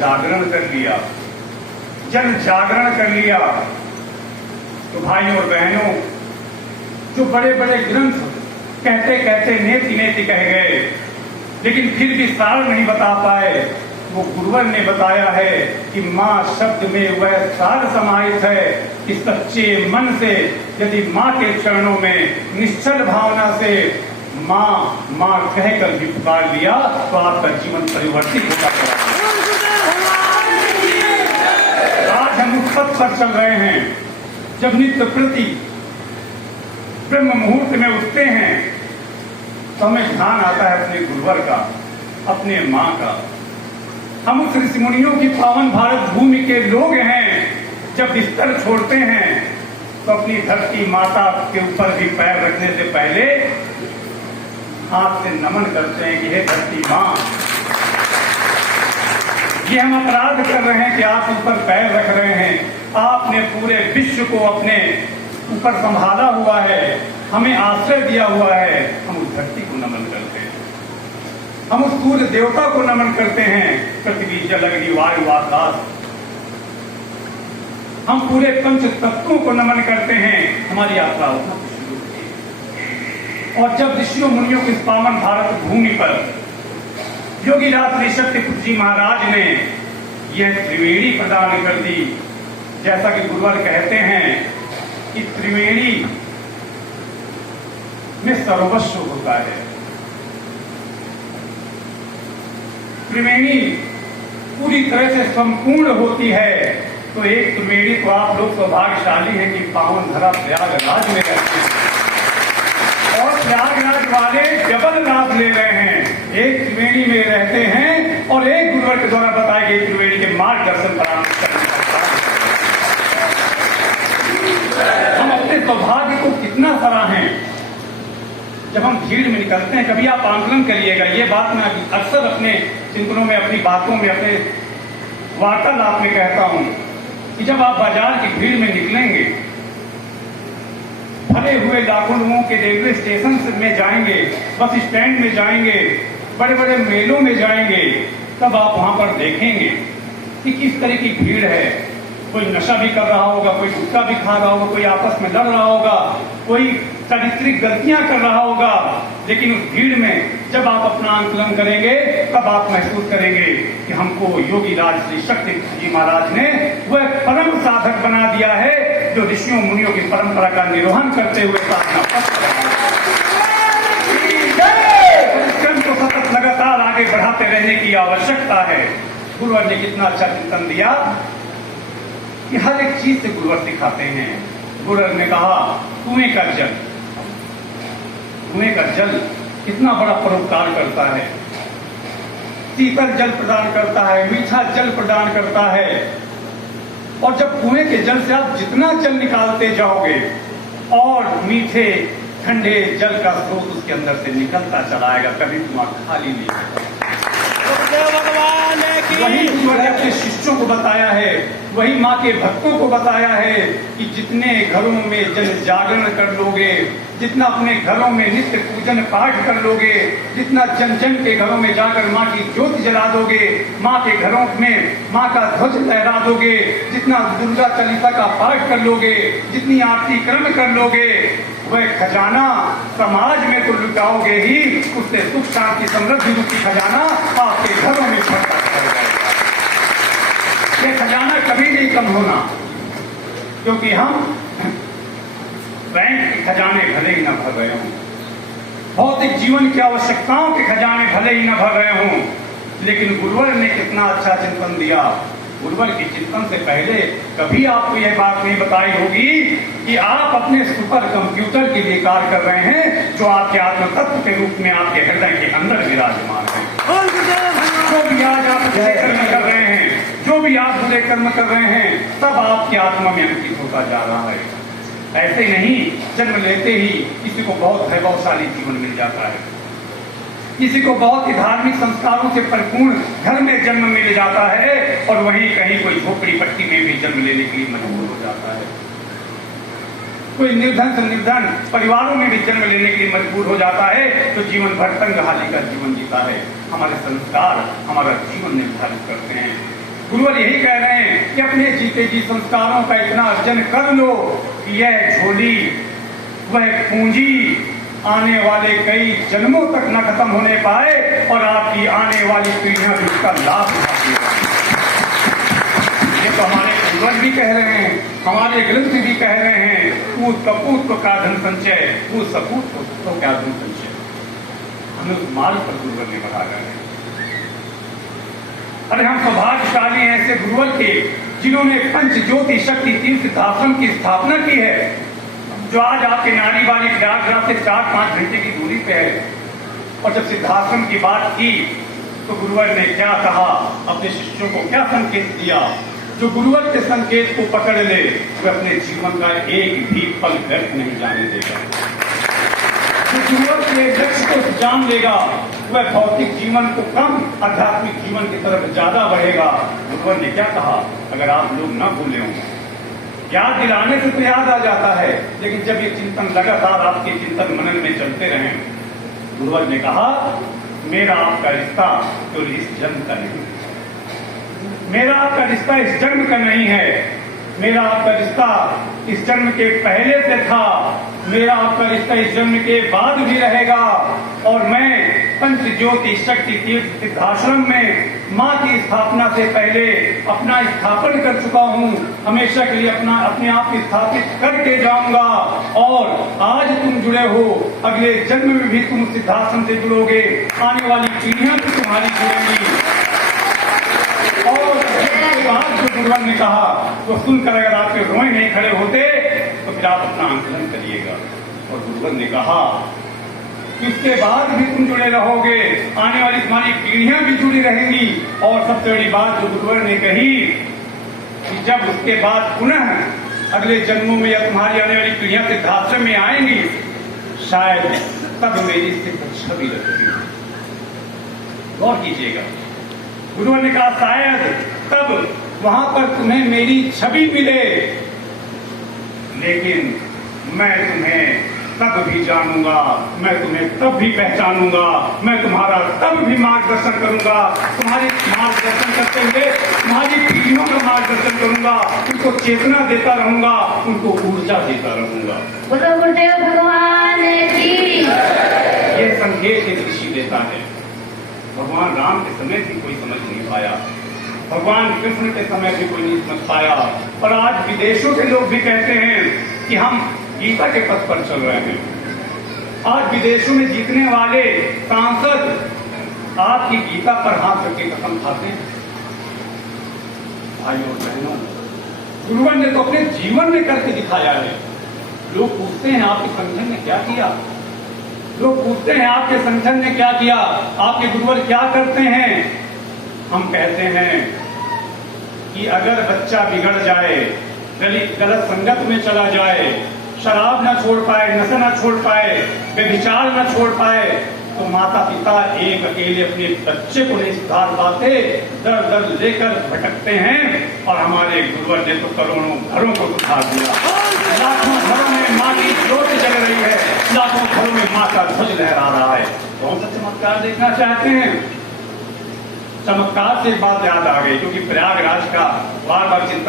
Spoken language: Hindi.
जागरण कर लिया, जन जागरण कर लिया। तो भाइयों और बहनों, जो बड़े बड़े ग्रंथ कहते कहते नेति नेति कह गए, लेकिन फिर भी सार नहीं बता पाए, वो गुरुवर ने बताया है कि माँ शब्द में वह सार समाहित है कि सच्चे मन से यदि माँ के चरणों में निश्चल भावना से माँ माँ कहकर भी पुकार लिया तो आपका जीवन परिवर्तित होता है। आज हम उस पथ पर चल रहे हैं, जब नित्य प्रति ब्रह्म मुहूर्त में उठते हैं तो हमें ध्यान आता है अपने गुरुवर का, अपने माँ का। हम उस ऋषि मुनियों की पावन भारत भूमि के लोग हैं। जब बिस्तर छोड़ते हैं तो अपनी धरती माता के ऊपर भी पैर रखने से पहले हाथ से नमन करते हैं कि हे धरती माँ, ये हम अपराध कर रहे हैं कि आप ऊपर पैर रख रहे हैं। आपने पूरे विश्व को अपने ऊपर संभाला हुआ है, हमें आश्रय दिया हुआ है। हम उस धरती को नमन करते हैं, हम उस सूर्य देवता को नमन करते हैं, पृथ्वी जल अग्नि वायु आकाश। हम पूरे पंच तत्वों को नमन करते हैं। हमारी यात्रा शुरू होती है। और जब ऋषियों मुनियों की पावन भारत भूमि पर योगी राज त्रिशक्तिपुत्र जी महाराज ने यह त्रिवेणी प्रदान कर दी, जैसा कि गुरुवर कहते हैं कि त्रिवेणी में सर्वस्व होता है। त्रिवेणी पूरी तरह से संपूर्ण होती है। तो एक त्रिवेणी को आप लोग सौभाग्यशाली हैं कि पावन धरा प्रयागराज में रहते हैं और प्रयागराज वाले डबल लाभ ले रहे हैं। एक त्रिवेणी में रहते हैं और एक गुरुवर के द्वारा बताई गई त्रिवेणी के मार्गदर्शन प्राप्त करने का। हम अपने सौभाग्य को कितना सराहें जब हम भीड़ में निकलते हैं। कभी आप आंकलन करिएगा, ये बात मैं अक्सर अपने चिंतनों में, अपनी बातों में, अपने वार्तालाप में कहता हूं कि जब आप बाजार की भीड़ में निकलेंगे, भरे हुए लाखों लोगों के रेलवे स्टेशन में जाएंगे, बस स्टैंड में जाएंगे, बड़े बड़े मेलों में जाएंगे, तब आप वहां पर देखेंगे कि किस तरह की भीड़ है। कोई नशा भी कर रहा होगा, कोई गुटखा भी खा रहा होगा, कोई आपस में लड़ रहा होगा, कोई चारित्रिक गलतियां कर रहा होगा। लेकिन उस भीड़ में जब आप अपना आंकलन करेंगे तब आप महसूस करेंगे कि हमको योगी राज श्री शक्ति जी महाराज ने वह परम साधक बना दिया है जो ऋषियों मुनियों की परंपरा का निर्वहन करते हुए को सतत लगातार आगे बढ़ाते रहने की आवश्यकता है। गुरुवर ने कितना अच्छा चिंतन दिया कि हर एक चीज से गुरुवर सिखाते हैं। गुरुवर ने कहा कुएं का जल कितना बड़ा परोपकार करता है, शीतल जल प्रदान करता है, मीठा जल प्रदान करता है। और जब कुएं के जल से आप जितना जल निकालते जाओगे और मीठे ठंडे जल का स्रोत उसके अंदर से निकलता चलाएगा, कभी कुआं खाली नहीं होगा। वही गुरुवर ने अपने शिष्यों को बताया है, वही माँ के भक्तों को बताया है कि जितने घरों में जन जागरण कर लोगे, जितना अपने घरों में नित्य पूजन पाठ कर लोगे, जितना जन जन के घरों में जाकर माँ की ज्योति जला दोगे, माँ के घरों में माँ का ध्वज लहरा दोगे, जितना दुर्गा चालीसा का पाठ कर लोगे, जितनी आरती कर्म कर लोगे, वह खजाना समाज में तो लुटाओगे ही, उससे सुख शांति समृद्धि रूपी खजाना आपके घरों में भरता रहेगा। ये खजाना कभी नहीं कम होना, क्योंकि हम बैंक के खजाने भले ही न भर रहे हों, भौतिक जीवन की आवश्यकताओं के खजाने भले ही न भर रहे हों, लेकिन गुरुवर ने कितना अच्छा चिंतन दिया। गुरुवर के चिंतन से पहले कभी आपको यह बात नहीं बताई होगी कि आप अपने सुपर कंप्यूटर के लिए कार्य कर रहे हैं जो आपके आत्म तत्व के रूप में आपके हृदय के अंदर विराजमान है। जो भी आज आप बुरे कर्म कर रहे हैं, जो भी आप बुरे कर्म कर रहे हैं, सब आपकी आत्मा में अंकित होता जा रहा है। ऐसे नहीं जन्म लेते ही किसी को बहुत वैभवशाली जीवन मिल जाता है, किसी को बहुत ही धार्मिक संस्कारों से परिपूर्ण घर में जन्म मिल जाता है और वहीं कहीं कोई झोपड़ी पट्टी में भी जन्म लेने के लिए मजबूर हो जाता है। कोई निर्धन से निर्धन परिवारों में भी जन्म लेने के लिए मजबूर हो जाता है, तो जीवन भर तंगहाली का जीवन जीता है। हमारे संस्कार हमारा जीवन निर्धारित करते हैं। गुरुवर यही कह रहे हैं कि अपने जीते जी संस्कारों का इतना अर्जन कर लो कि यह झोली, वह पूंजी आने वाले कई जन्मों तक न खत्म होने पाए और आपकी आने वाली पीढ़ियां भी उसका लाभ उठा पाएं। ये तो हमारे पूर्वज भी कह रहे हैं, हमारे ग्रंथ भी कह रहे हैं, पूत कपूत को का धन संचय, पूत सपूत को क्या धन संचय। हमें उस मार्ग पर गुरुवर ने बताया है। अरे हम सौभाग्यशाली हैं ऐसे गुरुवर के जिन्होंने पंच ज्योति शक्ति तीर्थ सिद्धाश्रम की स्थापना की है, जो आज आपके नारी वाली प्रयागराज से 4-5 घंटे की दूरी पे है। और जब सिद्धाश्रम की बात की तो गुरुवर ने क्या कहा, अपने शिष्यों को क्या संकेत दिया, जो गुरुवर के संकेत को पकड़ ले वह अपने जीवन का एक भी पल व्यर्थ नहीं जाने देगा। जो गुरुवर के लक्ष्य को जान लेगा वह भौतिक जीवन को कम, आध्यात्मिक जीवन की तरफ ज्यादा बढ़ेगा। गुरुवर ने क्या कहा, अगर आप लोग न भूले हों, याद दिलाने से तो याद आ जाता है, लेकिन जब ये चिंतन लगातार आपके चिंतन मनन में चलते रहे, गुरुवर ने कहा मेरा आपका रिश्ता तो इस जन्म का नहीं, मेरा आपका रिश्ता इस जन्म का नहीं है, मेरा आपका रिश्ता इस जन्म के पहले से था, मेरा आपका रिश्ता इस जन्म के बाद भी रहेगा। और मैं पंच ज्योति शक्ति तीर्थ सिद्धाश्रम में माँ की स्थापना से पहले अपना स्थापन कर चुका हूँ, हमेशा के लिए अपने आप स्थापित करके जाऊंगा। और आज तुम जुड़े हो, अगले जन्म में भी तुम सिद्धाश्रम से जुड़ोगे, आने वाली पीढ़ियां भी तुम्हारी जुड़ेंगी। और इसके बाद जो गुरुवर ने कहा वो सुनकर अगर आपके रोए नहीं खड़े होते तो फिर आप अपना आंकलन करिएगा। और गुरुवर ने कहा इसके बाद भी तुम जुड़े रहोगे, आने वाली तुम्हारी पीढ़ियां भी जुड़ी रहेंगी। और सबसे बड़ी बात जो गुरुवर ने कही कि जब उसके बाद पुनः अगले जन्मों में या तुम्हारी आने वाली पीढ़ियां सिद्धाश्रम में आएंगी, शायद तब मेरी सिद्ध छवि रखेगी। गौर कीजिएगा, गुरुवर ने कहा शायद तब वहां पर तुम्हें मेरी छवि मिले, लेकिन मैं तुम्हें तब भी जानूंगा, मैं तुम्हें तब भी पहचानूंगा, मैं तुम्हारा तब भी मार्गदर्शन करूंगा, तुम्हारे मार्गदर्शन करते हुए तुम्हारी पीढ़ियों का मार्गदर्शन करूंगा, उनको चेतना देता रहूंगा, उनको ऊर्जा देता रहूंगा। बोलो गुरुदेव भगवान की। ये संकेत एक ऋषि देता है। भगवान राम के समय भी कोई समझ नहीं पाया, भगवान कृष्ण के समय भी कोई नहीं समझ पाया, और आज विदेशों के लोग भी कहते हैं कि हम गीता के पथ पर चल रहे हैं। आज विदेशों में जीतने वाले सांसद आपकी गीता पर हाथ रख के कसम खाते हैं। भाइयों और बहनों, गुरुवर ने तो अपने जीवन में करके दिखाया है। लोग पूछते हैं आपके संगठन ने क्या किया, लोग पूछते हैं आपके संगठन ने क्या किया, आपके गुरुवर क्या करते हैं। हम कहते हैं कि अगर बच्चा बिगड़ जाए, गलत संगत में चला जाए, शराब न छोड़ पाए, नशा न छोड़ पाए, व्यभिचार न छोड़ पाए, तो माता पिता एक अकेले अपने बच्चे को नहीं सुधार पाते, दर दर लेकर भटकते हैं। और हमारे गुरुवर ने तो करोड़ों घरों को सुधार दिया। लाखों घरों में माँ की ज्योति जल रही है, लाखों घरों में माँ का ध्वज लहरा रहा है। कौन सा चमत्कार देखना चाहते हैं? चमत्कार से एक बात याद आ गई, क्योंकि प्रयागराज का बार बार चिंता